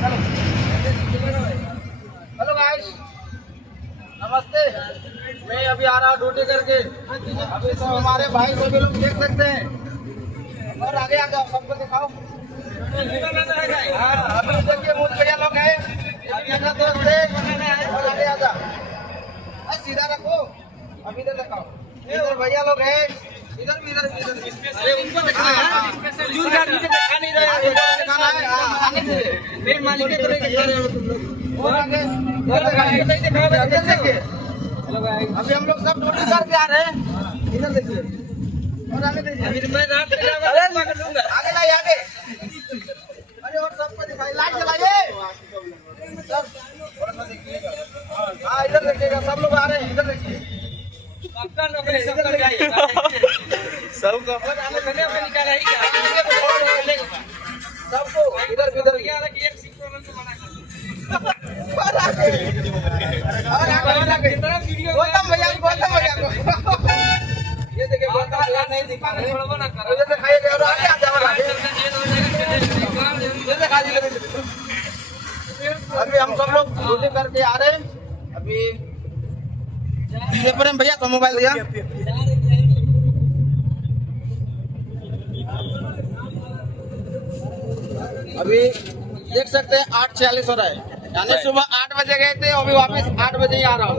Hello guys, नमस्ते। मैं अभी आ रहा हूँ ड्यूटी करके। अभी तो हमारे भाई सभी लोग देख सकते हैं। और आगे आ जाओ, सबको दिखाओ। हाँ, अभी देखिए बहुत बढ़िया लोग हैं। अभी मेरा दोस्त है। और आगे आ जा, सीधा रखो। अभी इधर दिखाओ, इधर भैया लोग हैं। इधर भी इधर अरे उनको दिखाना है, बुजुर्ग आदमी को दिखा नहीं रहे, दिखाना है। आगे मेरे मालिक के तरह दिखा रहे हो तुम लोग। और आगे इधर देखिए। अभी हम लोग सब ड्यूटी करके आ रहे हैं। इधर देखिए और आगे देखिए। अभी मैं रात में पकड़ लूंगा। आगे लाइए, आगे। अरे और सबको दिखाइए, लाइट जलाइए सब। हाँ, इधर देखिएगा, सब लोग आ रहे हैं। इधर देखिए, सबको निकाला ही सबको इधर इधर गौतम भैया को ये देखिए, गौतम भैया नहीं दिखा रहे। अभी हम सब लोग ड्यूटी करके आ रहे हैं। अभी प्रेम भैया तो मोबाइल दिया। अभी देख सकते हैं 8:46 हो रहा है, यानी सुबह 8 बजे गए थे, अभी वापस 8 बजे ही आ रहा हूँ।